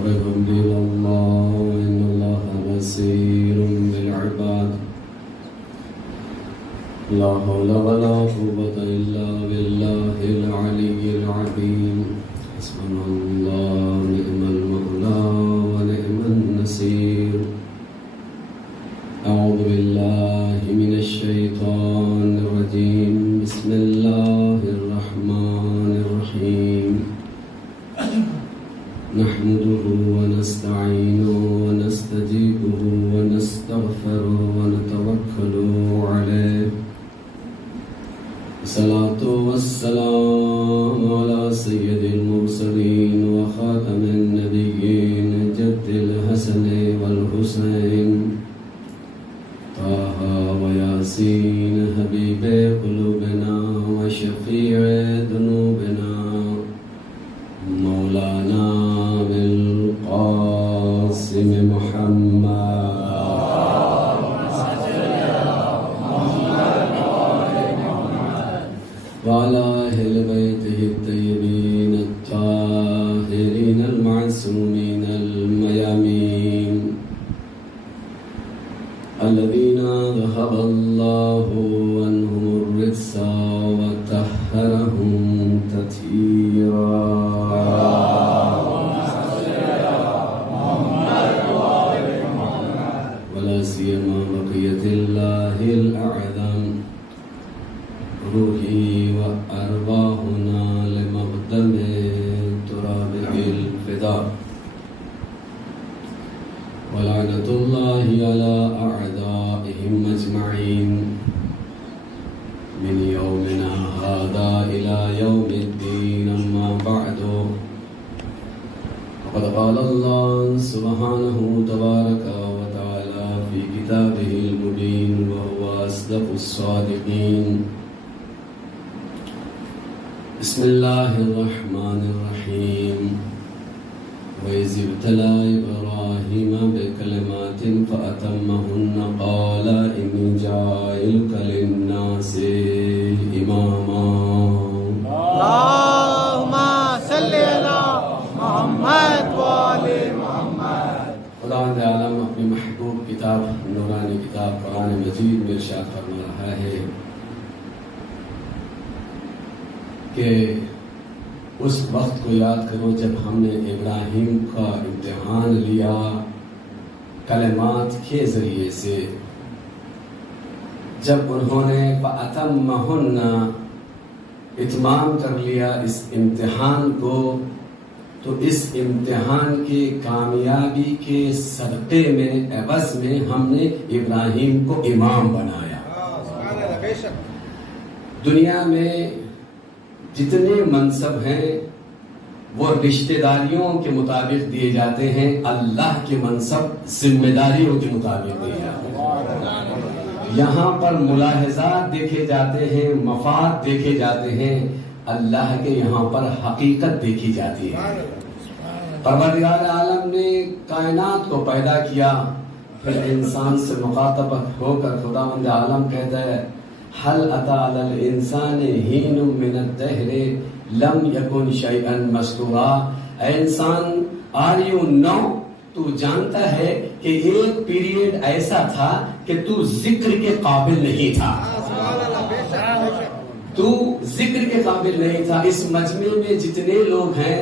قربهم إلى الله إن الله بصير بالعباد لا حول ولا قوة إلا بالله العلي العظيم حسبنا الله نعم المولى ونعم النصير أعوذ بالله من الشيطان الرجيم بسم الله الرحمن الرحيم نحمده ونستعينه ونستجيبه ونستغفره ونتوكل عليه الصلاة والسلام على سيد المرسلين وخاتم النبيين جد الحسن والحسين طه وياسين حبيب قلوبنا وشفيع ذنوبنا مولانا بالقاسم محمد وعلى أهل بيته الطيبين الطاهرين المعصومين الميامين الذين ذهب الله عنهم الرجس وطهرهم تطهيرا ولا سيما بقية الله الأعظم روحي وأرواحنا لمقدم ترابه الفداء ولعنة الله على أعدائهم أجمعين من يومنا هذا إلى يوم الدين أما بعد وقد قال الله سبحانه تبارك وتعالى في كتابه المبين وهو أصدق الصادقين بسم الله الرحمن الرحيم وإذ ابتلى إبراهيم بكلمات فأتمهن قال إني جاعلك للناس إماما اللهم صل على محمد وآل محمد. خداوند عالم اپنی محبوب کتاب نورانی کتاب قرآن مجید میں ارشاد فرما رہا ہے کہ اس وقت کو یاد کرو جب ہم نے ابراہیم کا امتحان لیا کلمات کے ذریعے سے، جب انہوں نے فَأَتَمَّهُنَّ اتمام کر لیا اس امتحان کو، تو اس امتحان کی کامیابی کے صدقے میں عوض میں ہم نے ابراہیم کو امام بنایا۔ دنیا میں جتنے منصب ہیں وہ رشتہ داریوں کے مطابق دیے جاتے ہیں، اللہ کے منصب ذمہ داریوں کے مطابق دیے جاتے ہیں۔ یہاں پر ملاحظات دیکھے جاتے ہیں، مفاد دیکھے جاتے ہیں، اللہ کے یہاں پر حقیقت دیکھی جاتی ہے۔ پروردگار عالم نے کائنات کو پیدا کیا، پھر انسان سے مخاطب ہو کر خداوند عالم کہتا ہے حل اتی علی الانسان حین من الدہر لم یکن شیئا مذکورا۔ اے انسان آر یو نو، تو جانتا ہے کہ ایک پیریڈ ایسا تھا کہ تو ذکر کے قابل نہیں تھا، تو ذکر کے قابل نہیں تھا۔ اس مجمع میں جتنے لوگ ہیں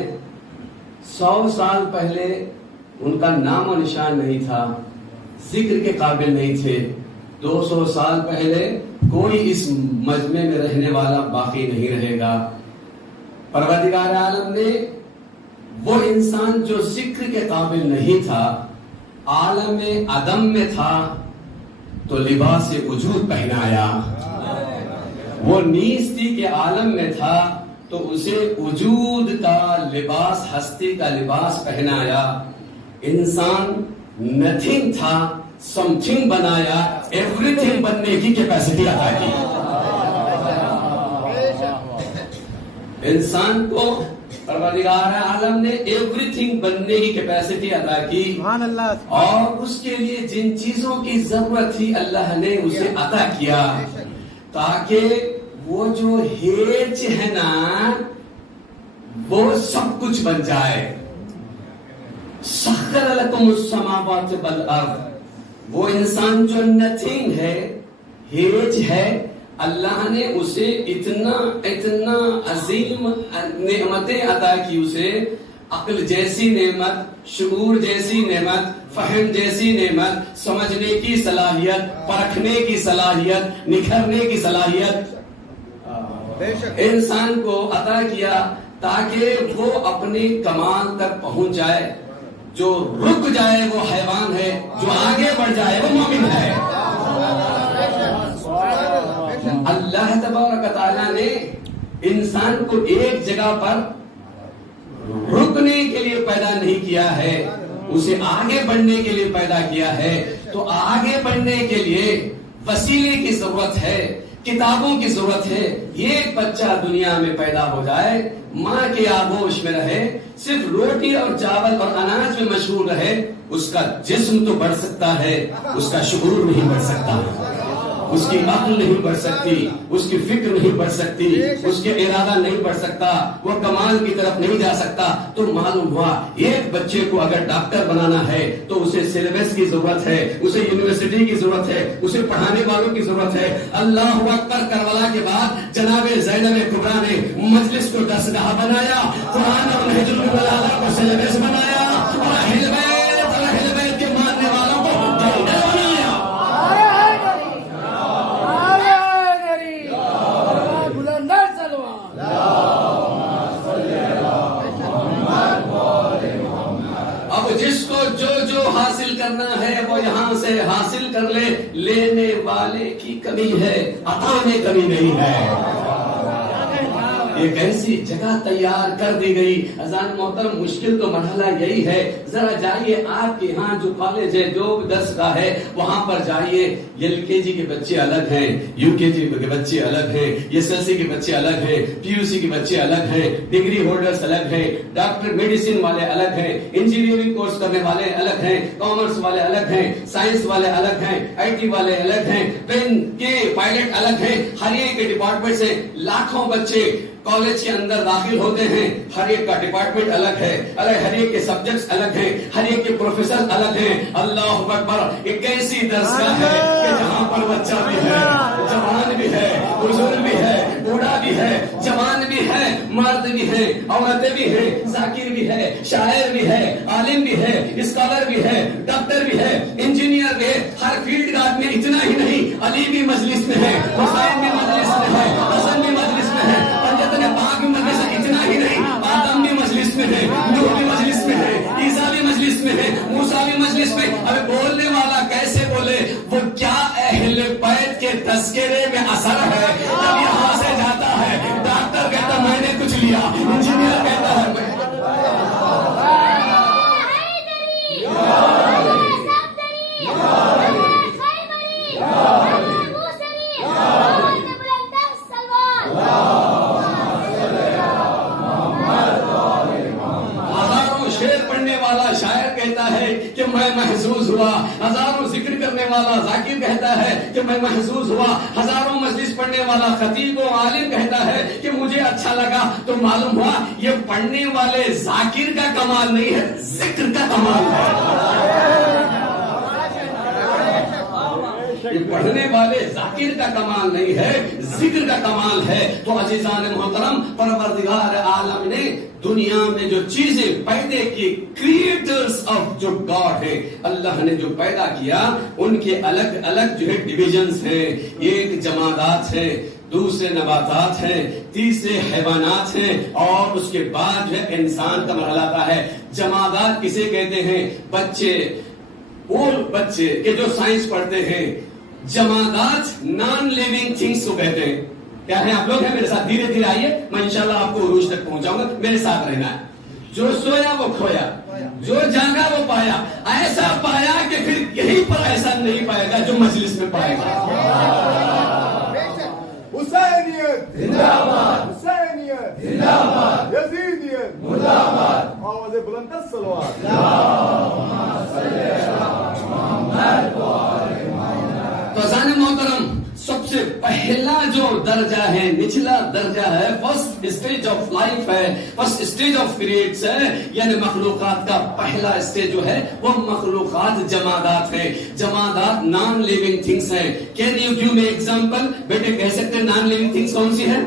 100 سال پہلے ان کا نام و نشان نہیں تھا، ذکر کے قابل نہیں تھے۔ 200 سال پہلے کوئی اس مجمع میں رہنے والا باقی نہیں رہے گا۔ پروردگار عالم نے وہ انسان جو ذکر کے قابل نہیں تھا، عالم عدم میں تھا، تو لباس وجود پہنایا۔ وہ نیستی کے عالم میں تھا تو اسے وجود کا لباس، ہستی کا لباس پہنایا۔ انسان نتھنگ تھا، سم تھنگ بنایا، ایوری تھنگ بننے کی کیپیسٹی عطا کی۔ انسان کو پروردگار عالم نے ایوری تھنگ بننے کی کیپیسٹی عطا کی، اور اس کے لیے جن چیزوں کی ضرورت تھی اللہ نے اسے عطا کیا، تاکہ وہ جو ہیچ ہے نا وہ سب کچھ بن جائے، سخر لکم السماوات والارض، وہ انسان جو نتھنگ ہے، ہیج ہے، اللہ نے اسے اتنا عظیم نعمتیں عطا کی، اسے عقل جیسی نعمت، شعور جیسی نعمت، فہم جیسی نعمت، سمجھنے کی صلاحیت، پرکھنے کی صلاحیت، نکھرنے کی صلاحیت انسان کو عطا کیا تاکہ وہ اپنے کمال تک پہنچ جائے۔ جو رک جائے وہ حیوان ہے، جو آگے بڑھ جائے وہ مومن ہے۔ اللہ تبارک و تعالیٰ نے انسان کو ایک جگہ پر رکنے کے لیے پیدا نہیں کیا ہے، اسے آگے بڑھنے کے لیے پیدا کیا ہے۔ تو آگے بڑھنے کے لیے وسیلے کی ضرورت ہے، کتابوں کی ضرورت ہے۔ ایک بچہ دنیا میں پیدا ہو جائے، ماں کے آغوش میں رہے، صرف روٹی اور چاول اور اناج میں مشغول رہے، اس کا جسم تو بڑھ سکتا ہے، اس کا شعور نہیں بڑھ سکتا، اس کی عقل نہیں بڑھ سکتی، اس کی فکر نہیں بڑھ سکتی، اس کے ارادہ نہیں بڑھ سکتا، وہ کمال کی طرف نہیں جا سکتا۔ تو معلوم ہوا ایک بچے کو اگر ڈاکٹر بنانا ہے تو اسے سلیبس کی ضرورت ہے، اسے یونیورسٹی کی ضرورت ہے، اسے پڑھانے والوں کی ضرورت ہے۔ اللہ اکبر کربلا کے بعد جناب زینب کبریٰ نے مجلس کو درسگاہ بنایا، قرآن اور نہج البلاغہ کو سلیبس بنایا، اور اہل بیت کے ماننے والوں کو گائیڈر بنایا۔ اب جس کو جو حاصل کرنا ہے وہ یہاں سے حاصل کر لے، لینے والے کی کمی ہے، عطا میں کمی نہیں ہے۔ ایک ایسی جگہ تیار کر دی گئی۔ اذان محترم، مشکل تو مرحلہ یہی ہے، ذرا جائیے آپ کے ہاں جو کالج ہے، جو درسگاہ ہے، وہاں پر جائیے، ایل کے جی کے بچے الگ ہیں، یو کے جی کے بچے الگ ہیں، ایس ایل سی کے بچے الگ ہیں، پی یو سی کے بچے الگ ہیں، ڈگری ہولڈرز الگ ہیں، ڈاکٹر میڈیسن والے الگ ہیں، انجینئرنگ کورس کرنے والے الگ ہیں، کامرس والے الگ ہیں، سائنس والے الگ ہیں، آئی ٹی والے الگ ہیں، پین کے پائلٹ الگ ہیں، ہر ایک کے ڈپارٹمنٹ سے لاکھوں بچے کالج کے اندر داخل ہوتے ہیں، ہر ایک کا ڈپارٹمنٹ الگ ہے، ہر ایک کے سبجیکٹس الگ ہیں، ہر ایک کے پروفیسر الگ ہیں۔ اللہ اکبر، ایک ایسی درسگاہ ہے کہ جہاں پر بچہ بھی ہے، جوان بھی ہے، بزرگ بھی ہے، بوڑھا بھی ہے، جوان بھی ہے، مرد بھی ہے، عورتیں بھی ہیں، ذاکر بھی ہے، شاعر بھی ہے، عالم بھی ہے، اسکالر بھی ہے، ڈاکٹر بھی ہے، انجینئر بھی ہے۔ ہر فیلڈ کا آدمی اتنا ہی نہیں، علی بھی مجلس میں ہے، حسین بھی مجلس میں ہے، حسن بھی مجلس میں ہے، پاک بھی مجلس میں، اتنا ہی نہیں، آدم بھی مجلس میں ہے، نوح بھی مجلس میں ہے، عیسیٰ بھی مجلس میں ہے، موسیٰ بھی مجلس میں۔ اب بولنے والا کیسے بولے؟ وہ کیا اہل بیت کے تذکرے میں اثر ہے؟ جب یہاں سے جاتا ہے، ڈاکٹر کہتا میں نے کچھ لیا، انجینئر کہتا ہے کہ میں محظوظ ہوا، ہزاروں ذکر کرنے والا ذاکر کہتا ہے کہ میں محظوظ ہوا، ہزاروں مجلس پڑھنے والا خطیب و عالم کہتا ہے کہ مجھے اچھا لگا۔ تو معلوم ہوا یہ پڑھنے والے ذاکر کا کمال نہیں ہے، ذکر کا کمال ہے۔ یہ پڑھنے والے ذاکر کا کمال نہیں ہے، ذکر کا کمال ہے۔ تو عزیزان محترم، پروردگار عالم نے دنیا میں جو چیزیں پیدا کی، کریٹرز آف جو گاڈ ہے، اللہ نے جو پیدا کیا، ان کے الگ الگ جو ہے ڈویژنز ہیں۔ ایک جمادات ہے، دوسرے نباتات ہیں، تیسرے حیوانات ہیں، اور اس کے بعد جو ہے انسان کا مرحلہ آتا ہے۔ جمادات کسے کہتے ہیں؟ بچے، وہ بچے کہ جو سائنس پڑھتے ہیں۔ جمادات نان لیونگ تھنگس کو کہتے ہیں۔ کیا ہے؟ آپ لوگ ہیں میرے ساتھ، دھیرے دھیرے آئیے، میں انشاءاللہ آپ کو عروج تک پہنچاؤں گا، میرے ساتھ رہنا ہے۔ جو سویا وہ کھویا، جو جاگا وہ پایا، ایسا پایا کہ پھر یہیں پر ایسا نہیں پائے گا جو مجلس میں پائے گا۔ حسینیت زندہ باد، حسینیت زندہ باد، یزیدیت مردہ باد۔ آواز بلند الصلوات، اللہم صلی علی محمد و آل محمد۔ تو اذان محترم، سب سے پہلا جو درجہ ہے، نچلا درجہ ہے، فرسٹ اسٹیج آف لائف ہے، فرسٹ اسٹیج آف کریٹس ہے، یعنی مخلوقات کا پہلا اسٹیج جو ہے وہ مخلوقات جمادات ہے. جمادات نان لیونگ تھنگس ہیں. Can you give me example? بیٹے کہہ سکتے ہیں نان لیونگ تھنگس کون سی ہے؟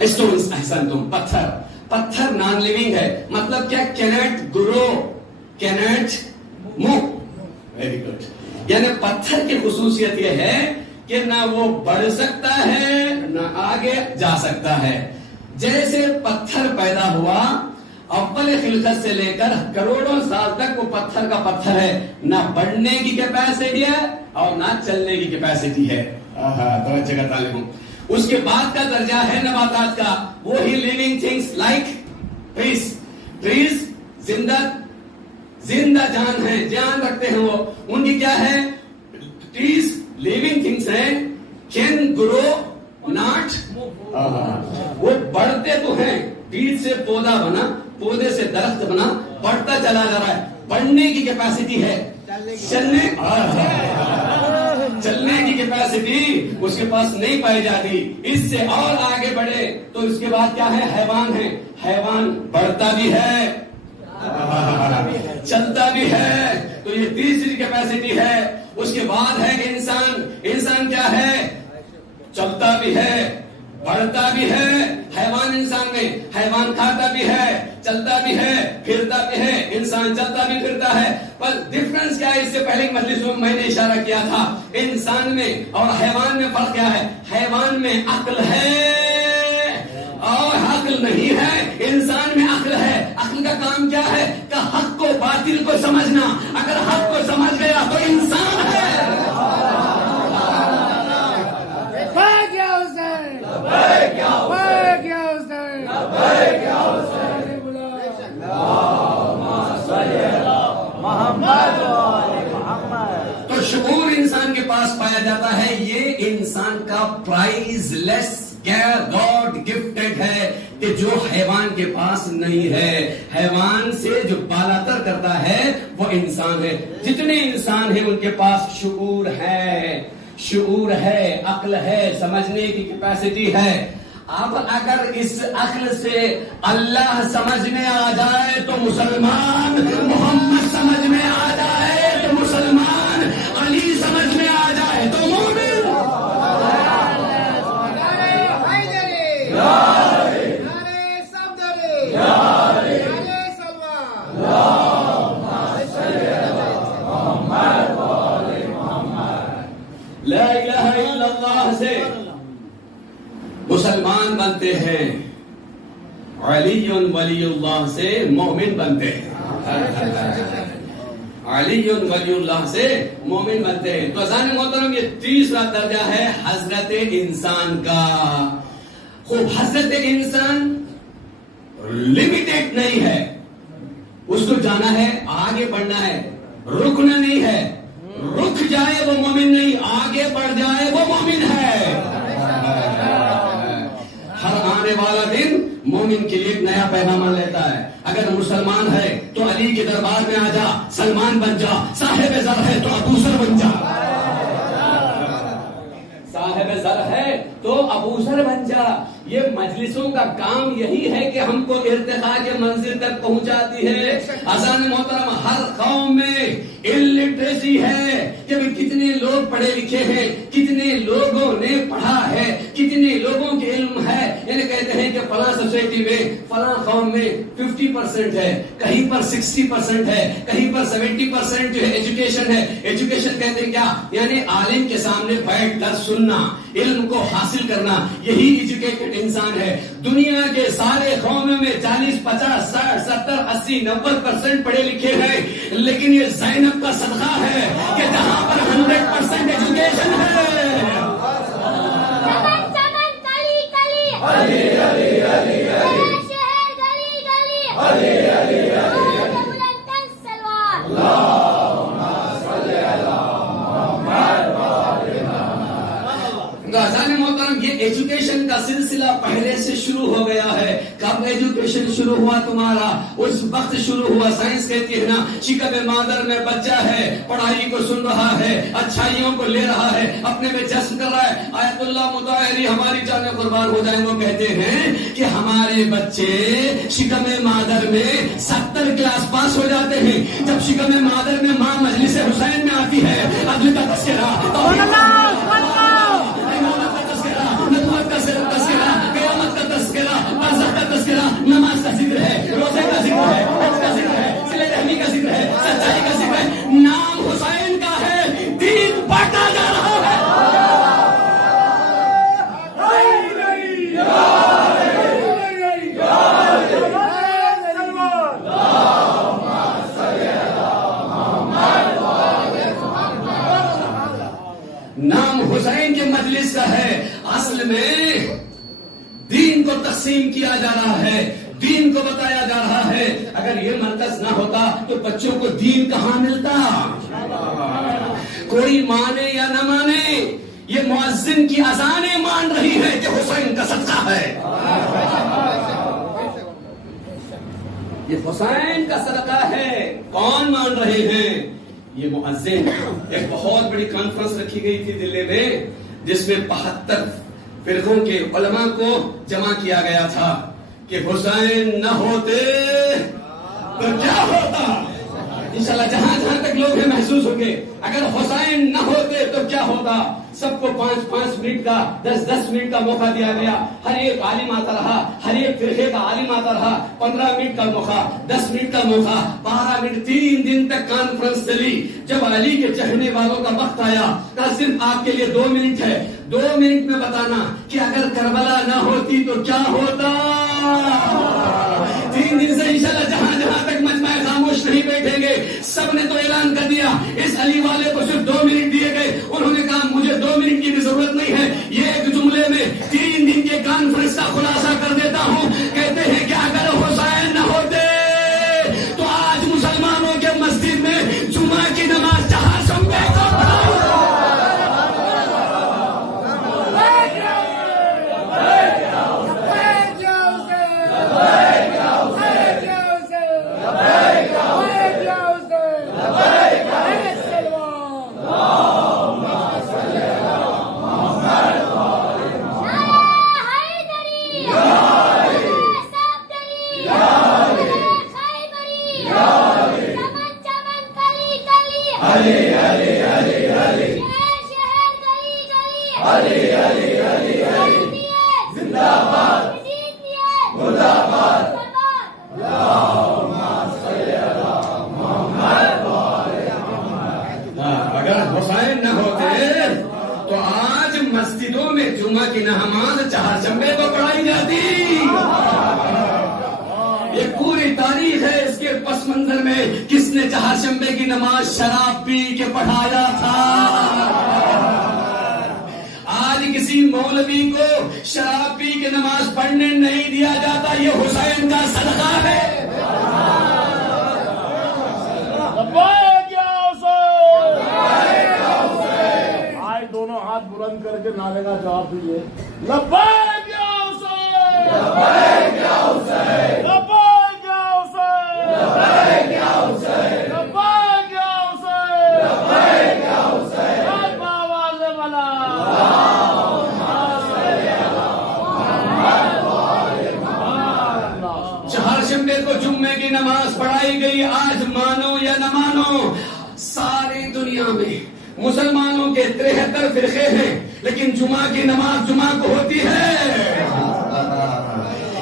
اسٹونز. احسن تم. پتھر. پتھر نان لیونگ ہے. مطلب کیا؟ کینٹ گرو، کینٹ موو. Very good. یعنی پتھر کی خصوصیت یہ ہے کہ نہ وہ بڑھ سکتا ہے نہ آگے جا سکتا ہے. جیسے پتھر پیدا ہوا اول خلقت سے لے کر کروڑوں سال تک وہ پتھر کا پتھر ہے. نہ بڑھنے کی کیپیسٹی ہے اور نہ چلنے کی کیپیسٹی ہے. توجہ کا طالب ہوں. اس کے بعد کا درجہ ہے نباتات کا. وہی living things like trees. Trees زندہ جان ہے، جان رکھتے ہیں وہ. ان کی کیا ہے؟ ٹریز لیونگ تھنگس ہیں. Can grow not. وہ بڑھتے تو ہیں. بیج سے پودا بنا، پودے سے درخت بنا، بڑھتا چلا جا رہا ہے. بڑھنے کی کیپیسٹی ہے. چلنے کی کیپیسٹی اس کے پاس نہیں پائی جاتی. اس سے اور آگے بڑھے تو اس کے بعد کیا ہے؟ حیوان ہے. حیوان بڑھتا بھی ہے، چلتا بھی ہے. تو یہ تیسری کیپیسٹی ہے. اس کے بعد ہے کہ انسان. انسان کیا ہے؟ چلتا بھی ہے، بڑھتا بھی ہے. حیوان انسان میں، حیوان کھاتا بھی ہے، چلتا بھی ہے، پھرتا بھی ہے. انسان چلتا بھی پھرتا ہے. پر ڈفرنس کیا ہے؟ اس سے پہلے کی مجلس میں میں نے اشارہ کیا تھا. انسان میں اور حیوان میں فرق کیا ہے؟ حیوان میں عقل ہے اور عقل نہیں ہے. انسان میں عقل ہے. عقل کا کام کیا ہے؟ کہ حق کو باطل کو سمجھنا. اگر حق کو سمجھ گیا تو انسان ہے. تو شعور انسان کے پاس پایا جاتا ہے. یہ انسان کا پرائز لیس گاڈ گفٹڈ ہے کہ جو حیوان کے پاس نہیں ہے. حیوان سے جو بالاتر کرتا ہے وہ انسان ہے. جتنے انسان ہیں ان کے پاس شعور ہے، شعور ہے، عقل ہے، سمجھنے کی کیپیسٹی ہے. اب اگر اس عقل سے اللہ سمجھ میں آ جائے تو مسلمان، محمد سمجھ میں آ جائے تو مسلمان، علی سمجھ میں آ جائے تو مومن. لا الہ الا اللہ سے مسلمان بنتے ہیں. علی ولی اللہ سے مومن بنتے ہیں. علی ولی اللہ سے مومن بنتے ہیں. تو عزیزان محترم یہ تیسرا درجہ ہے حضرت انسان کا. خوب حضرت انسان لمیٹڈ نہیں ہے. اس کو جانا ہے، آگے بڑھنا ہے، رکنا نہیں ہے. رک جائے وہ مومن نہیں، آگے بڑھ جائے وہ مومن ہے. ہر آنے والا دن مومن کے لیے ایک نیا پیغام لیتا ہے. اگر مسلمان ہے تو علی کے دربار میں آ جا، سلمان بن جا. صاحب زر ہے تو ابو ذر بن جا. صاحب زر ہے تو ابو ذر بن جا. یہ مجلسوں کا کام یہی ہے کہ ہم کو ارتقاء کے منزل تک پہنچاتی ہے. عزیزان محترم ہر قوم میں الٹریسی ہے کہ کتنے لوگ پڑھے لکھے ہیں، کتنے لوگوں نے پڑھا ہے، کتنے لوگوں کے علم ہے. یعنی کہتے ہیں کہ فلاں سوسائٹی میں، فلاں قوم میں 50% ہے، کہیں پر 60% ہے، کہیں پر 70% جو ہے ایجوکیشن ہے. ایجوکیشن کہتے ہیں کیا؟ یعنی عالم کے سامنے بیٹھ کر سننا، علم کو حاصل کرنا. یہی ایجوکیٹڈ انسان ہے. دنیا کے سارے قوموں میں 40 50 60 70 80 90% پڑھے لکھے ہیں. لیکن یہ زینب کا صدقہ ہے کہ جہاں پر 100% ایجوکیشن ہے. محترم یہ ایجوکیشن کا سلسلہ پہلے سے شروع ہو گیا ہے. کب ایجوکیشن شروع ہوا تمہارا؟ اس وقت شروع ہوا. سائنس کہتی ہے نا شکم مادر میں بچہ ہے, پڑھائی کو سن رہا ہے, اچھائیوں کو لے رہا ہے, اپنے میں جذب کر رہا ہے. آیت اللہ مطہری ہماری جان قربان ہو جائیں, وہ کہتے ہیں کہ ہمارے بچے شکم مادر میں 70 کلاس پاس ہو جاتے ہیں. جب شکم مادر میں ماں مجلس حسین میں آتی ہے, عدل کا تذکرہ, نبوت کا تذکرہ, قیامت کا تذکرہ, برزخ کا تذکرہ, نماز کا ذکر ہے, روزے کا ذکر ہے, حج کا ذکر ہے, صلہ رحمی کا ذکر ہے, سچائی کا ذکر ہے, نام حسین کا ہے, دین بانٹا جا رہا ہے. نام حسین کے مجلس کا ہے. اصل میں دین کو تقسیم کیا جا رہا ہے, دین کو بتایا جا رہا ہے. اگر یہ مرکز نہ ہوتا تو بچوں کو دین کہاں ملتا؟ کوئی مانے یا نہ مانے, یہ مؤذن کی اذانیں مان رہی ہے کہ حسین کا صدقہ ہے, یہ حسین کا صدقہ ہے. کون مان رہے ہیں؟ یہ مؤذن. ایک بہت بڑی کانفرنس رکھی گئی تھی دلی میں, جس میں 72 فرقوں کے علماء کو جمع کیا گیا تھا کہ حسین نہ ہوتے تو کیا ہوتا. انشاءاللہ جہاں جہاں تک لوگ ہیں محسوس ہوں گے, اگر حسین نہ ہوتے تو کیا ہوتا. سب کو 5-5 منٹ کا 10-10 منٹ کا موقع دیا گیا. ہر ایک عالم آتا رہا, ہر ایک فرقے کا عالم آتا رہا. 15 منٹ کا موقع, 10 منٹ کا موقع, 12 منٹ, 3 دن تک کانفرنس چلی. جب علی کے چہنے والوں کا وقت آیا, کہا صرف آپ کے لیے 2 منٹ ہے, 2 منٹ میں بتانا کہ اگر کربلا نہ ہوتی تو کیا ہوتا. 3 دن سے انشاءاللہ جہاں جہاں تک مجمع خاموش نہیں بیٹھیں گے, سب نے تو اعلان کر دیا. اس علی والے کو صرف 2 منٹ دیے گئے. انہوں نے کہا مجھے 2 منٹ کی بھی ضرورت نہیں ہے, یہ ایک جملے میں 3 دن کے کانفرنس کا خلاصہ کر دیتا ہوں. کہتے ہیں کہ اگر حسین نہ ہوتے تو آج مسلمانوں کے مسجد میں جمعہ کی نماز جہاں شمبے کو چہارشنبے کی نماز شراب پی کے پڑھایا تھا. آج کسی مولوی کو شراب پی کے نماز پڑھنے نہیں دیا جاتا. یہ حسین کا صدقہ ہے. آج دونوں ہاتھ بلند کر کے نعرے کا جواب دیجیے. لبیک یا حسین, لبیک یا حسین, لبیک یا حسین, لبیک یا حسین, لبیک یا حسین, لبیک یا حسین. آواز والا چہارشنبے کو جمعے کی نماز پڑھائی گئی. آج مانو یا نہ مانو, ساری دنیا میں مسلمانوں کے 73 فرقے ہیں, لیکن جمعہ کی نماز جمعہ کو ہوتی ہے.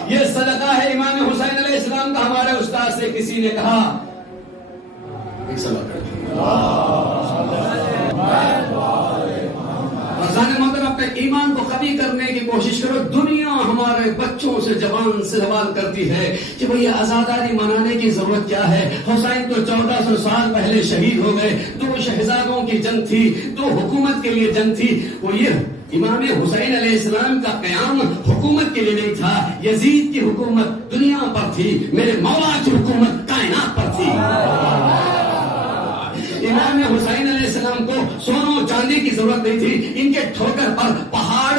یہ صدقہ ہے امام حسین علیہ السلام کا. ہمارے استاد سے کسی نے کہا ایک صدقہ محترم, اپنے ایمان کو قوی کرنے کی کوشش کرو. دنیا ہمارے بچوں سے زبان سے سوال کرتی ہے کہ بھئی آزادی منانے کی ضرورت کیا ہے. حسین تو 1400 سال پہلے شہید ہو گئے. 2 شہزادوں کی جنگ تھی, 2 حکومت کے لیے جنگ تھی. وہ یہ امام حسین علیہ السلام کا قیام حکومت کے لیے نہیں تھا. یزید کی حکومت دنیا پر تھی, میرے مولا کی حکومت کائنات پر تھی. امام حسین علیہ السلام کو سونو چاندی کی ضرورت نہیں تھی. ان کے ٹھوکر پر پہاڑ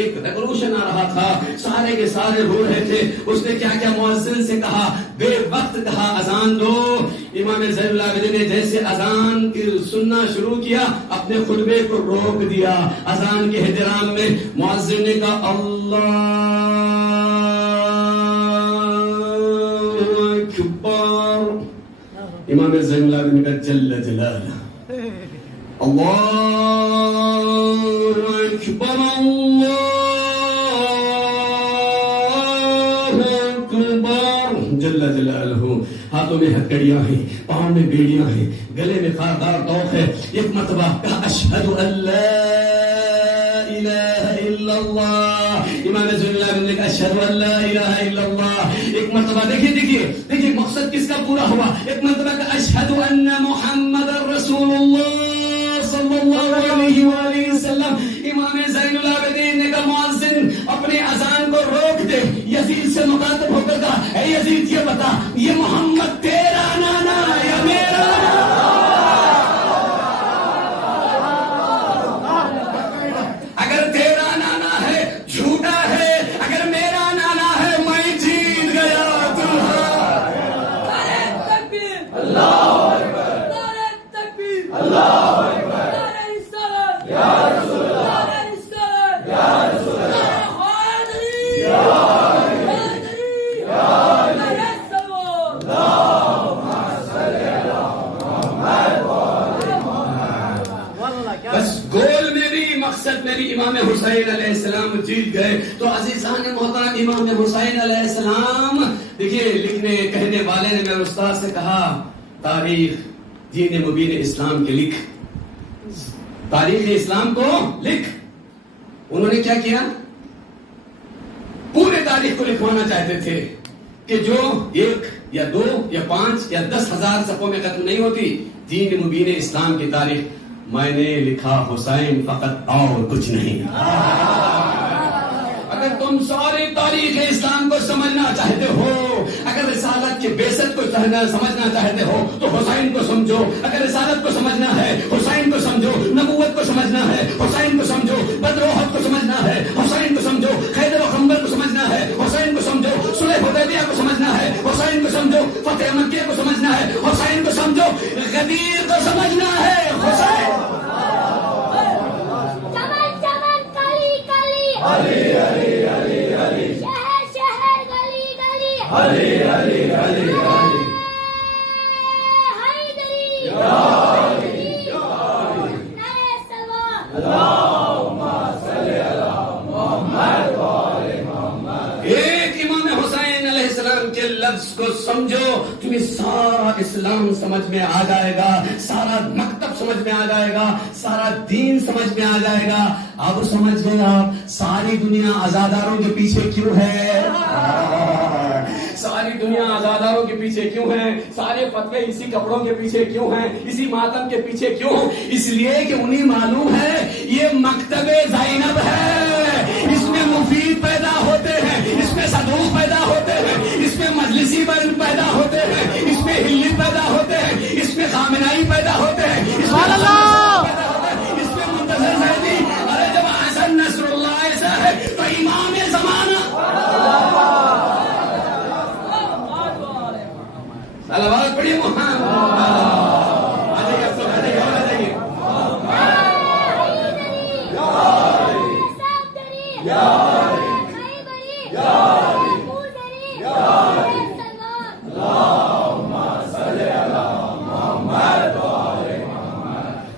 ایک ریولوشن آ رہا تھا, سارے کے سارے رو رہے تھے. اس نے کیا کیا مؤذن سے کہا, بے وقت کہا اذان دو. امام زین العابدین نے جیسے اذان کی سننا شروع کیا, اپنے خطبے کو روک دیا. اذان کے احترام میں مؤذن نے کہا اللہ اکبر. امام زین العابدین نے کہا جل جلالہ اللہ اکبر اللہ اکبر جل جلالہ. ہاتھوں میں ہتھکڑیاں ہیں, پاؤں میں بیڑیاں ہیں, گلے میں خاردار طوق ہے. ایک مرتبہ کہا اشہد ان لا الہ الا اللہ. امام زین العابدین نے کہا اشہد ان لا الہ الا اللہ. ایک مرتبہ دیکھیے مقصد کس کا پورا ہوا. ایک مرتبہ کہا اشہد ان محمد رسول اللہ صلی اللہ علیہ وآلہ وسلم. امام زین العابدین نے کہا مؤذن اپنے اذان کو روک دے. یزید سے مخاطب ہو کر کہا اے یزید یہ بتا, یہ محمد تیرا نانا یا میرا؟ اگر تیرا نانا ہے جھوٹا ہے, اگر میرا نانا ہے میں جیت گیا. اللہ تکبیر, اللہ مقصد میں بھی امام حسین علیہ السلام جیت گئے. تو عزیزان محترم امام حسین علیہ السلام دیکھیے لکھنے کہنے والے نے میرے استاد سے کہا تاریخ دین مبین اسلام کے لکھ, تاریخ اسلام کو لکھ. انہوں نے کیا کیا, پورے تاریخ کو لکھوانا چاہتے تھے کہ جو 1 یا 2 یا 5 یا 10,000 صفحوں میں ختم نہیں ہوتی. دین مبین اسلام کی تاریخ میں نے لکھا حسین فقط اور کچھ نہیں. اگر تم ساری تاریخ اسلام کو سمجھنا چاہتے ہو, اگر رسالت کی بعثت کو سمجھنا چاہتے ہو تو حسین کو سمجھو. اگر رسالت کو سمجھنا ہے حسین کو سمجھو, نبوت کو سمجھنا ہے حسین کو سمجھو, بدر و احد کو سمجھنا ہے حسین کو سمجھو, خیبر و خنبر کو سمجھنا ہے حسین کو سمجھو, صلح حدیبیہ کو سمجھنا ہے حسین کو سمجھو, فتح مکہ کو سمجھنا ہے حسین کو سمجھو, غدیر کو سمجھنا ہے حسین. علی علی علی علی شہر شہر گلی گلی علی علی علی علی حیدری یا علی یا علی نعرہ سلوات اللہم صلی علی محمد و آل محمد. ایک امام حسین علیہ السلام کے لفظ کو سمجھو, تمہیں سارا اسلام سمجھ میں آ جائے گا, سارا مکتب سمجھ میں آ جائے گا, سارا دین سمجھ میں آ جائے گا. اب سمجھ گئے آپ ساری دنیا عزاداروں کے پیچھے کیوں ہے, ساری دنیا عزاداروں کے پیچھے کیوں ہے, سارے فتوے اسی کپڑوں کے پیچھے کیوں ہیں, اسی ماتم کے پیچھے کیوں؟ اس لیے کہ انہیں معلوم ہے یہ مکتب زینب ہے, اس میں مفید پیدا ہوتے ہیں, اس میں صدوق پیدا ہوتے ہیں, اس میں مجلسی پیدا ہوتے ہیں, اس میں ہلی پیدا ہوتے ہیں, اس میں خامنائی پیدا ہوتے ہیں, اس میں اس میں منتظر زیدی. ارے جب حسن نصر اللہ ایسا ہے تو امام زمانہ صلوات پڑھیے محمد.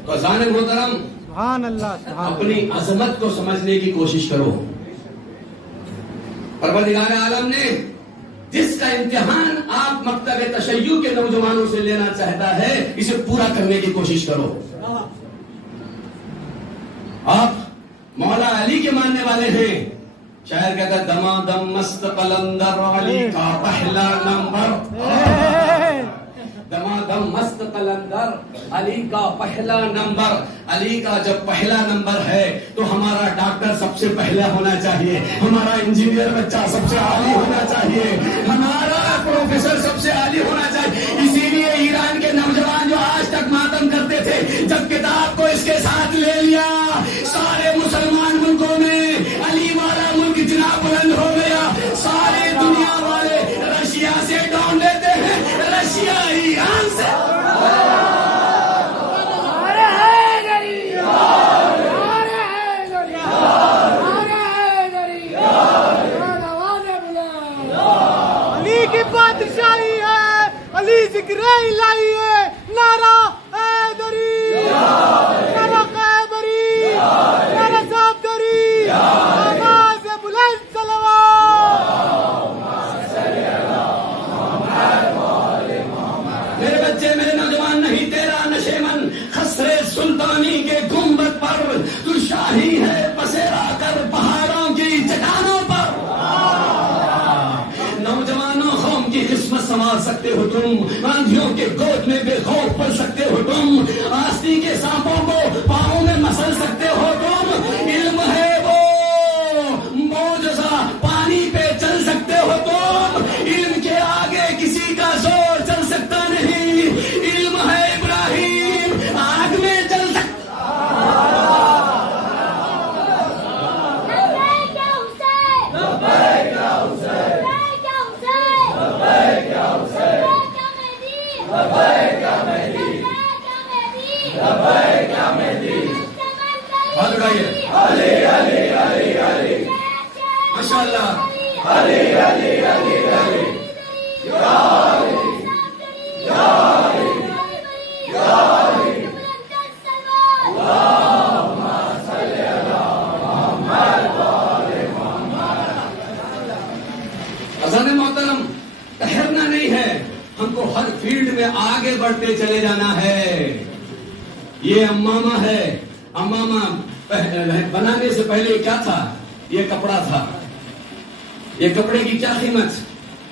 تو ذہن محترم سبحان اللہ اپنی عظمت کو سمجھنے کی کوشش کرو. پروردگار عالم نے جس کا امتحان آپ مکتب تشیع کے نوجوانوں سے لینا چاہتا ہے اسے پورا کرنے کی کوشش کرو. آپ مولا علی کے ماننے والے ہیں, شاعر کہتا ہے دما دم مست قلندر علی کا پہلا نمبر, دما دم مست قلندر علی کا پہلا نمبر. علی کا جب پہلا نمبر ہے تو ہمارا ڈاکٹر سب سے پہلا ہونا چاہیے, ہمارا انجینئر بچہ سب سے عالی ہونا چاہیے, ہمارا پروفیسر سب سے عالی ہونا چاہیے. اسی لیے ایران کے نوجوان جو آج تک ماتم کرتے تھے, جب کتاب کو اس کے ساتھ لے لیا, سارے مسلمان ملکوں میں علی ذکر الہی ہے نعرہ حیدری نعرہ خیبری نعرہ صفدری آواز بلند صلوات میرے بچے میرے نوجوان نہیں تیرا نشے من خسرے سلطانی کے گنبد پر تو شاہی ہے بسیرا کر پہاڑوں کی چٹانوں پر نوجوانوں قوم کی قسمت سنوار سکتے ہو تم آندھیوں کے گود میں بے خوف پڑ سکتے ہو تم آستی کے سانپوں کو پاؤں میں مسل سکتے ہو تم علم ہے وہ معجزہ پانی پہ چل سکتے ہو تم علم کے آگے کسی کا زور چل سکتا نہیں علم ہے ابراہیم آگ میں چل سکتا ماشاء اللہ اذان محترم ٹھہرنا نہیں ہے ہم کو ہر فیلڈ میں آگے بڑھتے چلے جانا ہے یہ امامہ ہے امامہ بنانے سے پہلے کیا تھا یہ کپڑا تھا یہ کپڑے کی کیا قیمت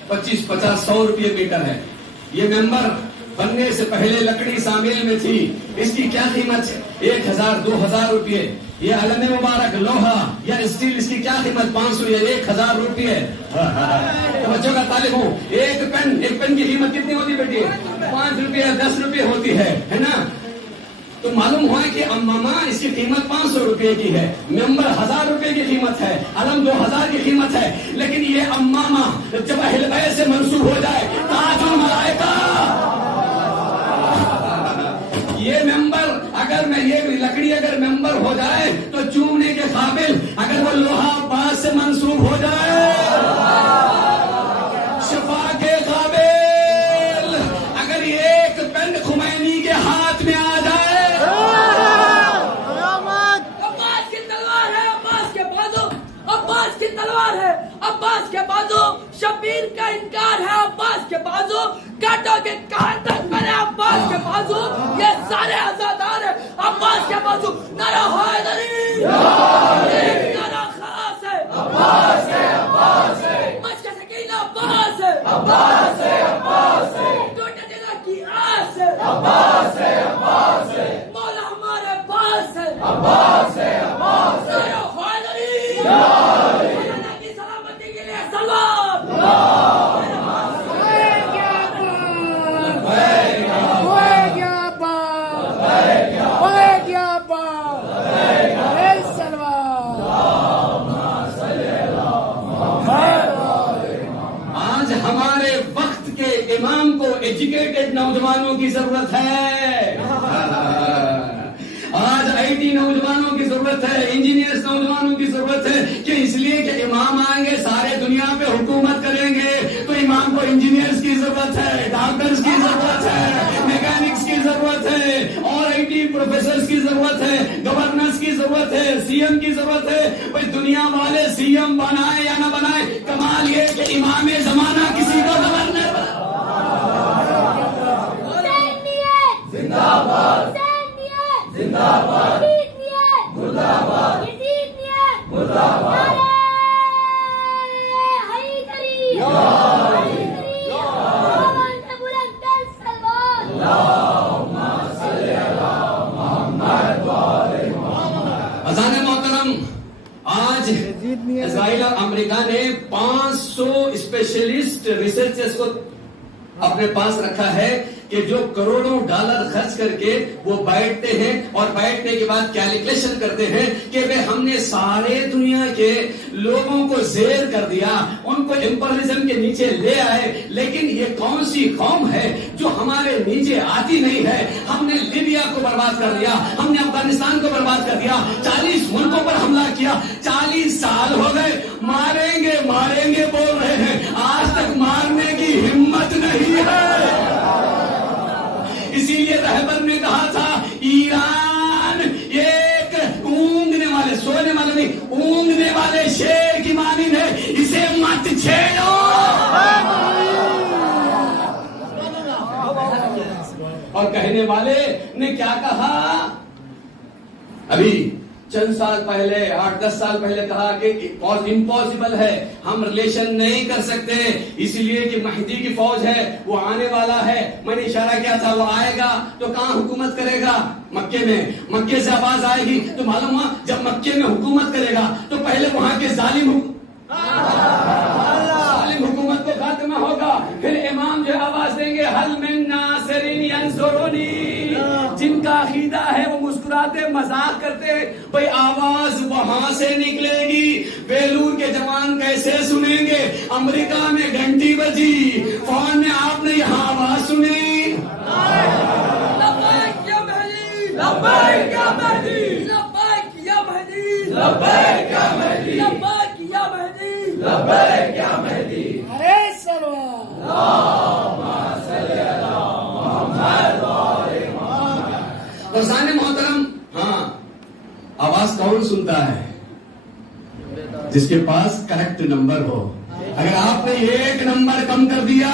25 50 100 روپے میٹر ہے یہ ممبر بننے سے پہلے لکڑی شامل میں تھی اس کی کیا قیمت ہے 1000 2000 روپے یہ علم مبارک لوہا یا اسٹیل اس کی کیا قیمت 500 یا 1000 روپے بچوں کا طالب ہوں ایک پین کی قیمت کتنی ہوتی بیٹی 5 روپے 10 روپے ہوتی ہے نا تو معلوم ہوا کہ امامہ اس کی قیمت 500 روپے کی ہے ممبر 1000 روپے کی قیمت ہے علم 2000 کی قیمت ہے لیکن یہ امامہ جب اہل بیت سے منسوب ہو جائے تاج الملائکہ یہ ممبر اگر میں یہ لکڑی اگر ممبر ہو جائے تو چومنے کے قابل اگر وہ لوہا پاس سے منسوب ہو جائے شفا کے قابل اگر ایک پن خمینی کے ہاتھ میں آ جائے تلوار ہے عباس کے بازو شبیر کا انکار ہے عباس کے بازو کاٹو کے کہاں تک میں نے عباس کے بازو یہ سارے آزادار ہیں عباس کے بازو نعرہ حیدری نعرہ خاص ہے عباس ہے مچ کا سکینہ عباس ہے ٹوٹے جگہ کی آس ہے مولا ہمارے پاس ہے نعرہ حیدری آج ہمارے وقت کے امام کو ایجوکیٹڈ نوجوانوں کی ضرورت ہے آج آئی ٹی نوجوانوں کی ضرورت ہے انجینئرز نوجوانوں کی ضرورت ہے کہ اس لیے کہ امام آئیں گے سارے دنیا پہ حکومت کریں گے تو امام کو انجینئرز کی ضرورت ہے ڈاکٹرز کی ضرورت ہے میکینکس کی ضرورت ہے اور آئی ٹی پروفیسرز کی ضرورت ہے گورنرز کی ضرورت ہے سی ایم کی ضرورت ہے بھائی دنیا والے سی ایم بنائے یا نہ بنائے کمال یہ کہ امام زمانہ کسی کو گورنر اذان محترم آج اسرائیل اور امریکہ نے 500 اسپیشلسٹ ریسرچرز کو اپنے پاس رکھا ہے کہ جو کروڑوں ڈالر خرچ کر کے وہ بیٹھتے ہیں اور بیٹھنے کے بعد کیلکولیشن کرتے ہیں کہ ہم نے سارے دنیا کے لوگوں کو زیر کر دیا ان کو امپریلزم کے نیچے لے آئے لیکن یہ کون سی قوم ہے جو ہمارے نیچے آتی نہیں ہے ہم نے لیبیا کو برباد کر دیا ہم نے افغانستان کو برباد کر دیا 40 ملکوں پر حملہ کیا 40 سال ہو گئے ماریں گے بول رہے ہیں آج تک مارنے کی ہمت نہیں ہے اسی لیے رہبر نے کہا تھا ایران ایک اونگنے والے، سونے والے نہیں، اونگنے والے شیر کی مانند ہے، اسے مت چھیڑو۔ اور کہنے والے نے کیا کہا؟ ابھی چند سال پہلے، 8-10 سال پہلے کہا کہ امپاسبل ہے، ہم ریلیشن نہیں کر سکتے، اس لیے کہ مہدی کی فوج ہے، وہ آنے والا ہے۔ میں نے اشارہ کیا تھا وہ آئے گا تو کہاں حکومت کرے گا؟ مکے میں۔ مکے سے آواز آئے گی تو معلوم ہوا جب مکے میں حکومت کرے گا تو پہلے وہاں کے ظالم حکومت کو خاتمہ ہوگا، پھر امام جو آواز دیں گے حل من ناصرین ینصرونی، جن کا عقیدہ ہے وہ مسکراتے مذاق کرتے، بھئی آواز وہاں سے نکلے گی۔ بیلور کے جوان کیسے سنیں گے؟ امریکہ میں گھنٹی بجی، فون میں آپ نے یہاں آواز سنی، لبیک یا مہدی، لبیک یا مہدی، لبیک یا مہدی، لبیک یا مہدی، لبیک یا مہدی، لبیک یا مہدی۔ ارے سلوات برسان محترم، ہاں آواز کون سنتا ہے؟ جس کے پاس کریکٹ نمبر ہو۔ اگر آپ نے ایک نمبر کم کر دیا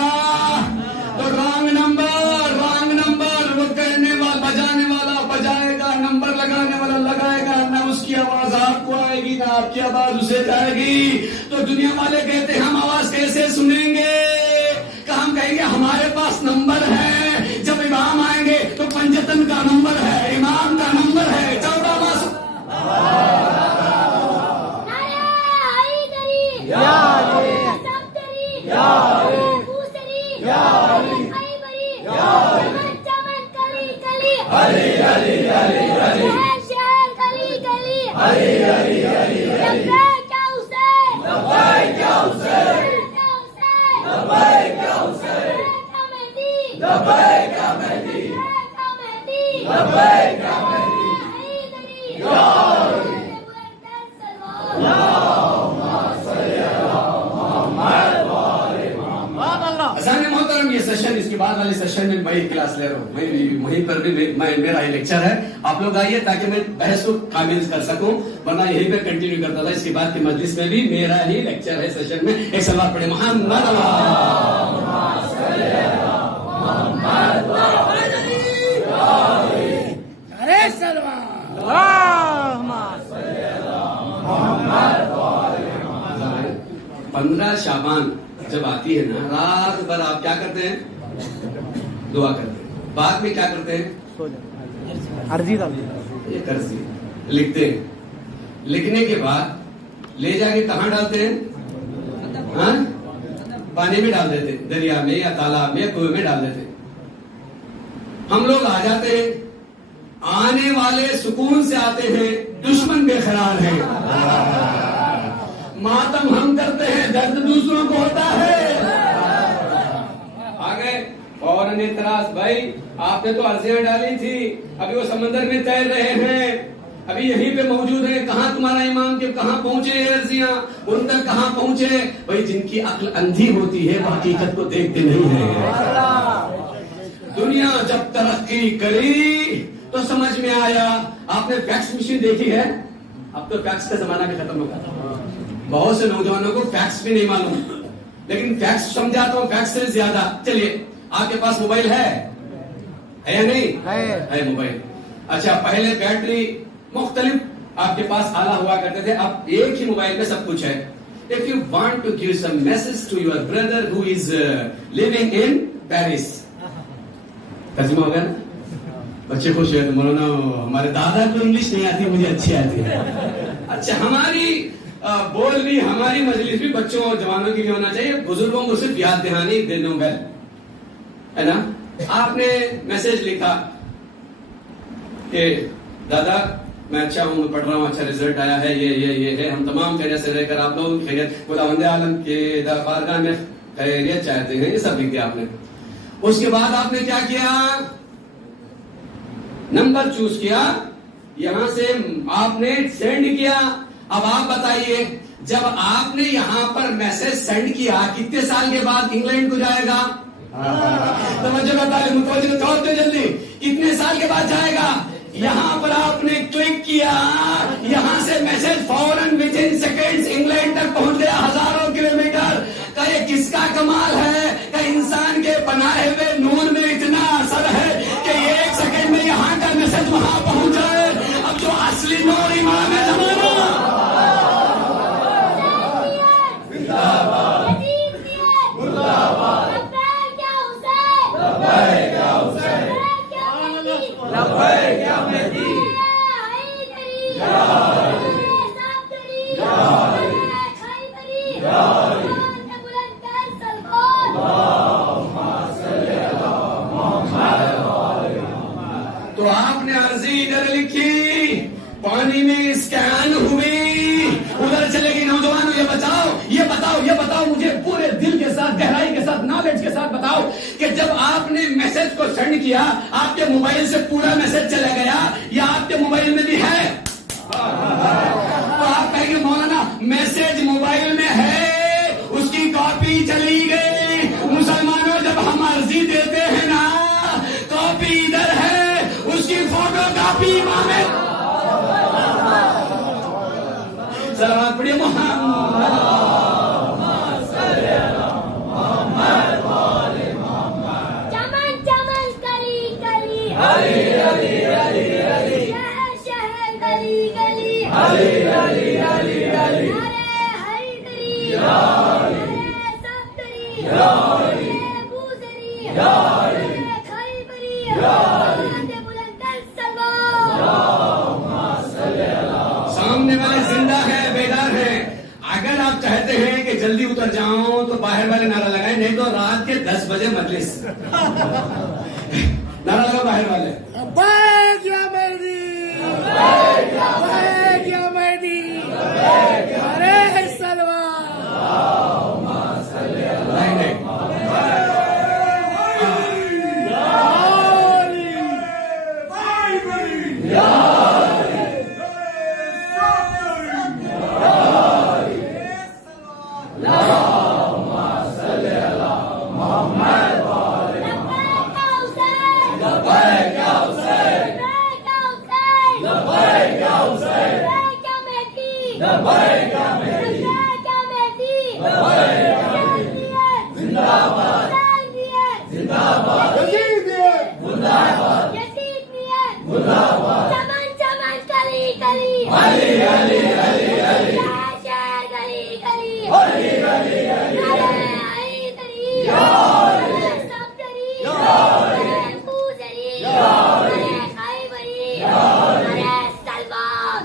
تو رانگ نمبر، وہ کہنے والا بجانے والا بجائے گا، نمبر لگانے والا لگائے گا، نہ اس کی آواز آپ کو آئے گی نہ آپ کی آواز اسے جائے گی۔ تو دنیا والے کہتے ہیں ہم آواز کیسے سنیں گے؟ کہ ہم کہیں گے ہمارے پاس نمبر ہے، جب امام آئیں گے تو پنجتن کا نمبر ہے، امام کا نمبر ہے، 14 ماس۔ محترم یہ سیشن، اس کے بعد والے سیشن میں میں کلاس لے رہا ہوں، وہیں پر بھی میرا ہی لیکچر ہے، آپ لوگ آئیے تاکہ میں بحث کو کامل کر سکوں، ورنہ یہیں پہ کنٹینیو کرتا تھا۔ اس کے بعد کی مجلس میں بھی میرا ہی لیکچر ہے سیشن میں۔ ایک سلوات پڑھے محمد ارے سلوات 15 شعبان جب آتی ہے نا، رات بھر آپ کیا کرتے ہیں؟ دعا کرتے ہیں۔ بعد میں کیا کرتے ہیں؟ عرضی ڈالتے یہ عرضی لکھتے ہیں۔ لکھنے کے بعد لے جا کے کہاں ڈالتے ہیں؟ ہاں پانی میں ڈال دیتے، دریا میں یا تالاب میں یا کنویں میں ڈال دیتے۔ ہم لوگ آ جاتے ہیں، آنے والے سکون سے آتے ہیں، دشمن بے قرار ہیں۔ ماتم ہم کرتے ہیں، درد دوسروں کو ہوتا ہے۔ آگے فوراً اعتراض، بھائی آپ نے تو عرضیاں ڈالی تھی، ابھی وہ سمندر میں تیر رہے ہیں، ابھی یہیں پہ موجود ہیں، کہاں تمہارا امام کے کہاں پہنچے یہ عرضیاں، ان تک کہاں پہنچے؟ بھائی جن کی عقل اندھی ہوتی ہے وہ حقیقت کو دیکھتے نہیں ہیں۔ دنیا جب ترقی کری تو سمجھ میں آیا۔ آپ نے فیکس مشین دیکھی ہے؟ اب تو فیکس کا زمانہ بھی ختم ہو گیا، بہت سے نوجوانوں کو فیکس بھی نہیں معلوم، لیکن فیکس سمجھاتا ہوں، فیکس سے زیادہ۔ چلیے آپ کے پاس موبائل ہے یا نہیں؟ ہے موبائل۔ اچھا پہلے بیٹری مختلف آپ کے پاس آلہ ہوا کرتے تھے، اب ایک ہی موبائل میں سب کچھ ہے۔ If you want to give some message to your brother who is living in Paris، ترجمہ ہو گیا نا؟ بچے خوش ہوئے، مولانا ہمارے دادا کو انگلش نہیں آتی، مجھے اچھی آتی ہے۔ اچھا ہماری بول بھی، ہماری مجلس بھی بچوں اور جوانوں کے لیے ہونا چاہیے، بزرگوں کو صرف یاد دہانی دے دوں گا، ہے نا؟ آپ نے میسج لکھا کہ دادا میں اچھا ہوں، میں پڑھ رہا ہوں، اچھا رزلٹ آیا ہے، یہ ہے، ہم تمام خیریت سے رہ کر آپ لوگوں کی خیریت، خداوند عالم کے بارگاہ میں خیریت چاہتے ہیں، یہ سب لکھ دیا آپ نے۔ اس کے بعد آپ نے کیا کیا؟ نمبر چوز کیا، یہاں سے آپ نے سینڈ کیا۔ اب آپ بتائیے جب آپ نے یہاں پر میسج سینڈ کیا کتنے سال کے بعد انگلینڈ کو جائے گا؟ توجہ کا تعلیم، متوجہ جواب دے جلدی۔ کیا, یہاں سے میسج فوراً ود ان سیکنڈز انگلینڈ تک پہنچ گیا, ہزاروں کلومیٹر. کہ یہ کس کا کمال ہے کہ انسان کے بنائے ہوئے نور میں اتنا اثر ہے کہ یہ 1 سیکنڈ میں یہاں کا میسج وہاں پہنچ جائے. اب جو اصلی نور امام ہے تو آپ نے عرضی ادھر لکھی, پانی میں اسکین ہوئی, ادھر چلے گی. نوجوانوں یہ بتاؤ مجھے پورے دل کے ساتھ, گہرائی کے ساتھ, نالج کے ساتھ بتاؤ کہ جب آپ نے میسج کو سینڈ کیا آپ کے موبائل سے پورا میسج چلا گیا یا آپ کے موبائل میں بھی ہے؟ تو آپ کہیں گے مولانا میسج موبائل میں ہے, اس کی کاپی چلی گئی. مسلمانوں جب ہم عرضی دیتے ہیں نا, کاپی ادھر ہے, اس کی فوٹو کاپی امام ہے. سلام پڑھیے چمن چمن کلی کلی, شہر گلی گلی, ارے حیدری, ارے صفدری, ارے بوزری, ارے خیبری, بلند بلند السلوان. سامنے والے زندہ ہے, بیدار ہے. اگر آپ چاہتے ہیں کہ جلدی اتر جاؤں تو باہر والے نعرہ لگائیں, نہیں تو رات کے 10 بجے مجلس. نعرہ لگا باہر والے. لبیک یا مہدی, لبیک یا مہدی, ارے سلوان. نہیں چمن چمن کلی کلی, شہر گلی گلی, ارے حیدری, ارے صفدری, ارے بوزری, ارے خیبری, ارے سلمان.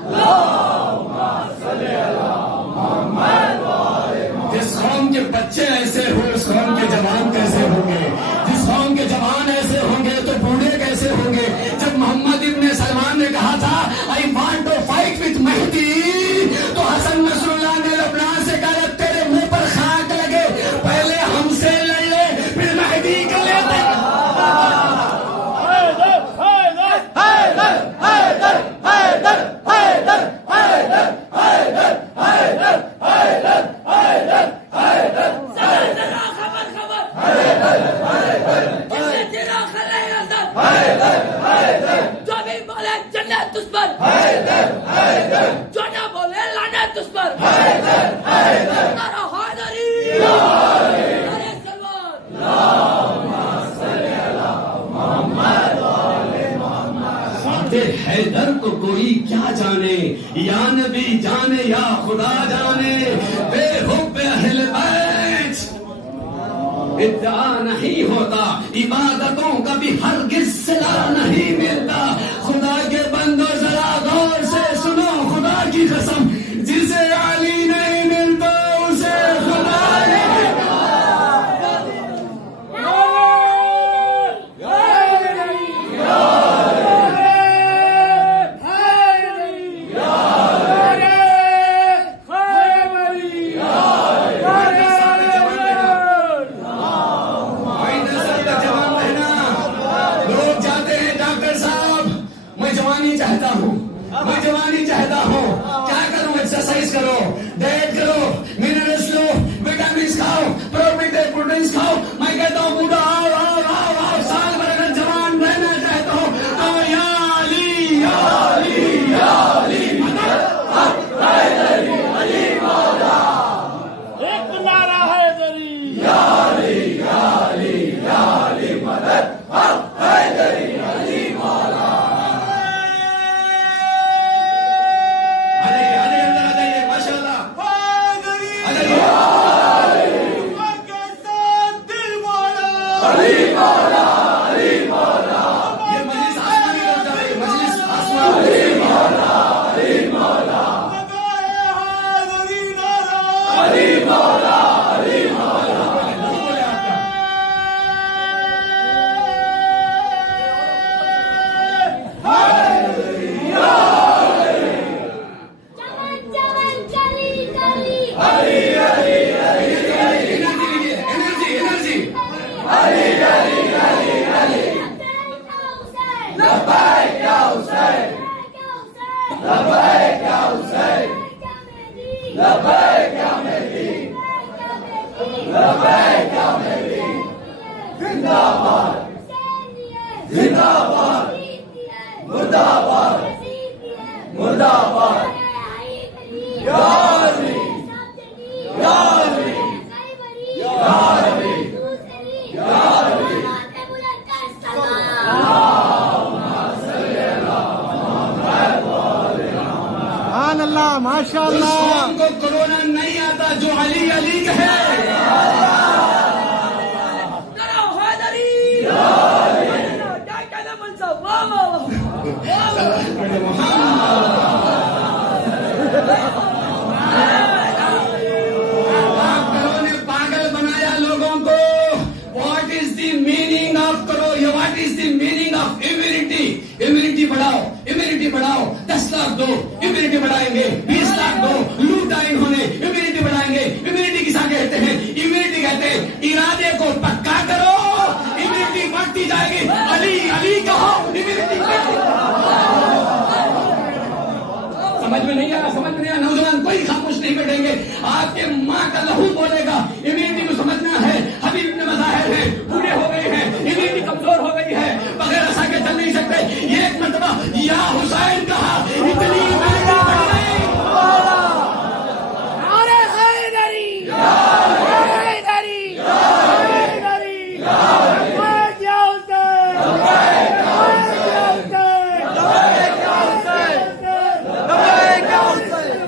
جس قوم کے بچے ایسے ہو اس قوم کے جوان کیسے ہوں گے, جس قوم کے جوان ایسے ہوں گے تو بوڑھے کیسے ہوں گے. جب محمد ابن سلمان نے کہا تھا I want to fight with مہدی, تو حسن نصر اللہ نے لبنان سے کہا تیرے منہ پر خاک لگے, پہلے ہم سے لڑ لے پھر مہدی کا لیتے. جو بھی بولے جنت اس پر, جو نہ بولے لعنت اس پر. نعرہ حیدری, ارے سلمان. خاطر حیدر کو کوئی کیا جانے, یا نبی جانے یا خدا جانے. بے حب اہل بیت ادعا نہیں ہوتا, عبادتوں کا بھی ہرگز صلا نہیں ملتا. خدا کے بندو ذرا غور سے سنو, خدا کی قسم جسے علی نہیں ملتا اسے خدا نہیں ملتا. میں چاہتا ہوں کیا کروں, ایکسرسائز کرو, ڈائٹ کرو, منرلس لو, وٹامنس کھاؤ, پروٹینس کھاؤ. میں کہتا ہوں بوڑھا آؤ سال بھر اگر جوان رہنا چاہتا ہوں تو یا علی یا علی یا لبیک یا حسین لبیک یا حسین لبیک یا مہدی لبیک یا مہدی زندہ باد زندہ باد مردہ آباد مردہ آباد یا علی یا علی یا علی یا علی سبحان اللہ ماشاء اس اللہ قوم کو کرونا نہیں آتا جو علی علی کہے. نعرہ حیدری کیا کہنا منصب واہ واہ کرو نے پاگل بنایا لوگوں کو. What is the meaning of کرو, what is the meaning of immunity. Immunity بڑھاؤ, امیونٹی بڑھاؤ. 10 لاکھ دو, امیونٹی بڑھائیں گے. 20 لاکھ دو, لوٹ آئے انہوں نے, امیونٹی بڑھائیں گے. امیونٹی کسا کہتے ہیں؟ امیونٹی کہتے ہیں ارادے کو پکا کرو, امیونٹی بڑھتی جائے گی. علی علی کہو, امیونٹی سمجھ میں نہیں آیا, سمجھ میں نہیں آیا. نوجوان کوئی خاموش نہیں بیٹھیں گے. آپ کے ماں کا لہو بولے گا. امیونٹی کو سمجھنا ہے. حبیب ابن مظاہر ہیں, بوڑھے ہو گئے ہیں, امیونٹی کمزور ہو گئی ہے, بغیر ایسا کے چل نہیں سکتے. یہ ایک مرتبہ یا حسین کہا, اتنی امیونٹی بڑھ گئی. نعرہ حیدری حیدری حیدری لبیک یا حسین لبیک یا حسین لبیک یا حسین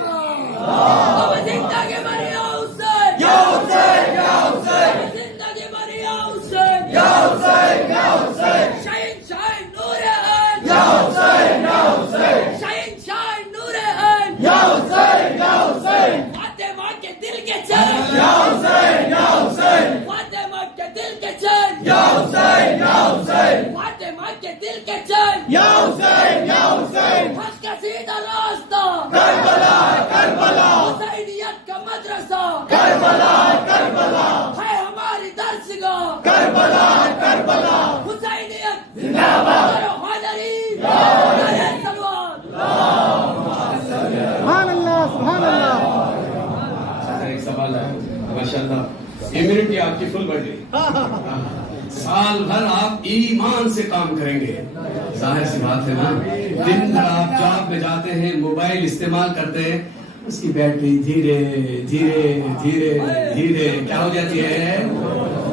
اب زندگی بری یا حسین یا حسین یا حسین زندگی بری یا حسین یا حسین یا حسین شہین شاہ نور عین یا حسین یا حسین شہین شاہ نور عین یا حسین یا حسین فاطمہ کے دل کے چین یا حسین یا حسین فاطمہ کے دل کے چین یا حسین یا حسین فاطمہ کے دل کے چین یا حسین یا حسین حق کا سیدھا راستہ کربلا کربلا حسینیت کا مدرسہ کربلا کربلا ہے ہماری درسگاہ کربلا کربلا حسینیت زندہ باد حیدری نعرہ تلوار سبحان اللہ سبحان اللہ ایک سوال ہے, ماشاءاللہ امیونٹی آپ کی فل بڑھ گئی. سال بھر آپ ایمان سے کام کریں گے. ظاہر سی بات ہے نا, دن بھر آپ جاب میں جاتے ہیں, موبائل استعمال کرتے ہیں, اس کی بیٹری دھیرے دھیرے دھیرے دھیرے کیا ہو جاتی ہے,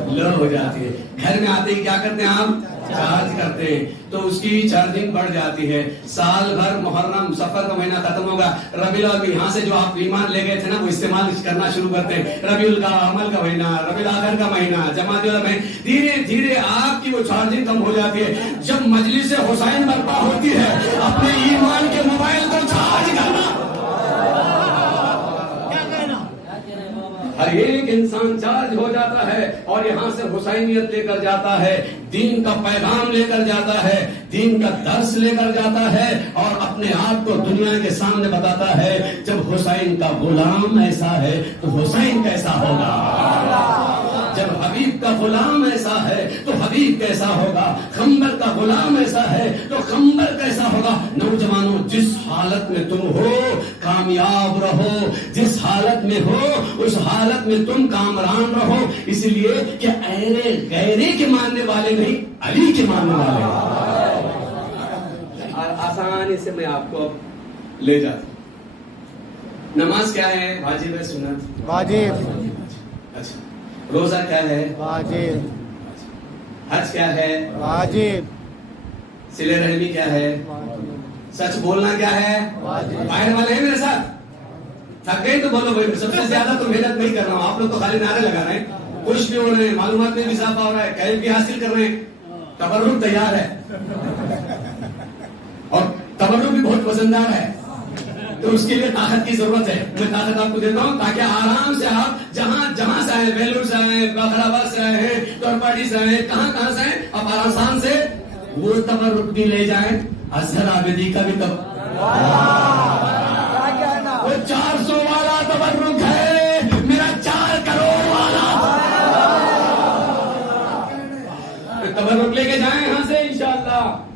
لو ہو جاتی ہے. گھر میں آتے ہی کیا کرتے ہیں آپ, چارج کرتے ہیں, تو اس کی چارجنگ بڑھ جاتی ہے. سال بھر محرم سفر کا مہینہ ختم ہوگا, ربیع الاول یہاں سے جو آپ ایمان لے گئے تھے نا وہ استعمال کرنا شروع کرتے ہیں. ربیع الاول کا مہینہ, ربیع الاخر کا مہینہ, جمادی الاول میں دھیرے دھیرے آپ کی وہ چارجنگ کم ہو جاتی ہے. جب مجلس حسین برپا ہوتی ہے, اپنے ایمان کے موبائل کو چارج کرنا. ہر ایک انسان چارج ہو جاتا ہے اور یہاں سے حسینیت لے کر جاتا ہے, دین کا پیغام لے کر جاتا ہے, دین کا درس لے کر جاتا ہے اور اپنے آپ کو دنیا کے سامنے بتاتا ہے. جب حسین کا غلام ایسا ہے تو حسین کیسا ہوگا, جب حبیب کا غلام ایسا ہے تو حبیب کیسا ہوگا, خنبر کا غلام ایسا ہے تو خنبر کیسا ہوگا. نوجوانوں, جس حالت میں تم ہو کامیاب رہو, جس حالت میں ہو اس حالت میں تم کامران رہو, اس لیے کہ ایرے غیرے کے ماننے والے نہیں, علی کے ماننے والے. اور آسانی سے میں آپ کو لے جاتا ہوں. نماز کیا ہے, واجب ہے سنت؟ واجب. اچھا, روزہ کیا ہے؟ واجب. حج کیا ہے؟ واجب. صلہ رحمی کیا ہے؟ سچ بولنا کیا ہے؟ باہر والے ہیں میرے ساتھ, تھک گئے تو بولو بھائی. سب سے زیادہ تو محنت نہیں کر رہا ہوں, آپ لوگ تو خالی نعرے لگا رہے ہیں, خوش بھی ہو رہے ہیں, معلومات میں بھی اضافہ ہو رہا ہے, کیف بھی حاصل کر رہے ہیں, تبرک تیار ہے اور تبرک بھی بہت وزندار ہے. تو اس کے لیے طاقت کی ضرورت ہے. میں طاقت آپ کو دیتا ہوں تاکہ آرام سے آپ جہاں سے آئے, بیلور سے آئے, باخر آباد سے آئے ہیں, تورپاٹی سے آئے, کہاں سے آئے, آپ آسان سے وہ تبرک بھی لے جائیں. اظہر عابدی کا بھی وہ 400 والا تبرک ہے, میرا 4 کروڑ والا تبرک لے کے جائیں یہاں سے انشاءاللہ.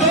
2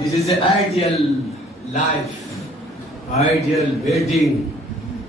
This is the ideal life, ideal wedding,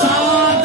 7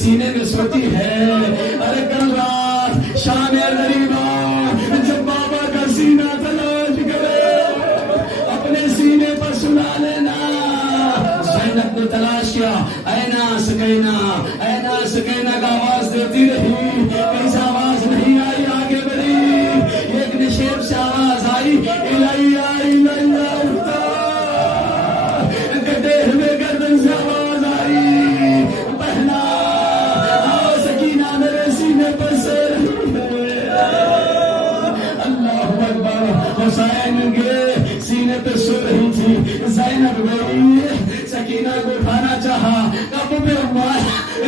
سینے میں سوتی ہے. ارے کل رات شام غریبا جب بابا کا سینہ تلاش کرے اپنے سینے پر سنا لینا. زینب نے تلاش کیا, اینا سکینہ, اینا سکینہ کا آواز دیتی رہی, کہیں سے آواز نہیں آئی, آگے بڑھی. ایک نشیب سے آواز آئی, الیہ الیہ اٹھتا. گڈے ہوئے گردن سے آواز آئی, پہنا آؤ سکینہ میرے سینے پر سو رہی ہے. اللہ اکبر. حسین کے سینے پہ سو رہی تھی, زینب گئی, سکینہ کو اٹھانا چاہا, کب پہ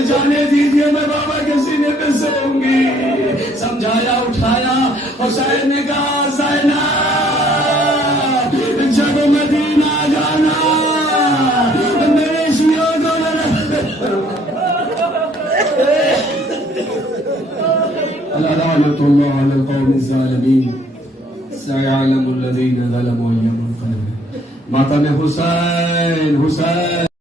جانے دیجیے میں بابا کے سینے پہ سوؤں گی. سمجھایا, اٹھایا. حسین نے کہا زینب جب مدینہ جانا میرے شیعوں کو لعنت اللہ علی القوم الظالمین سيعلم الذين ظلموا أي منقلب. ماتم حسین, حسین.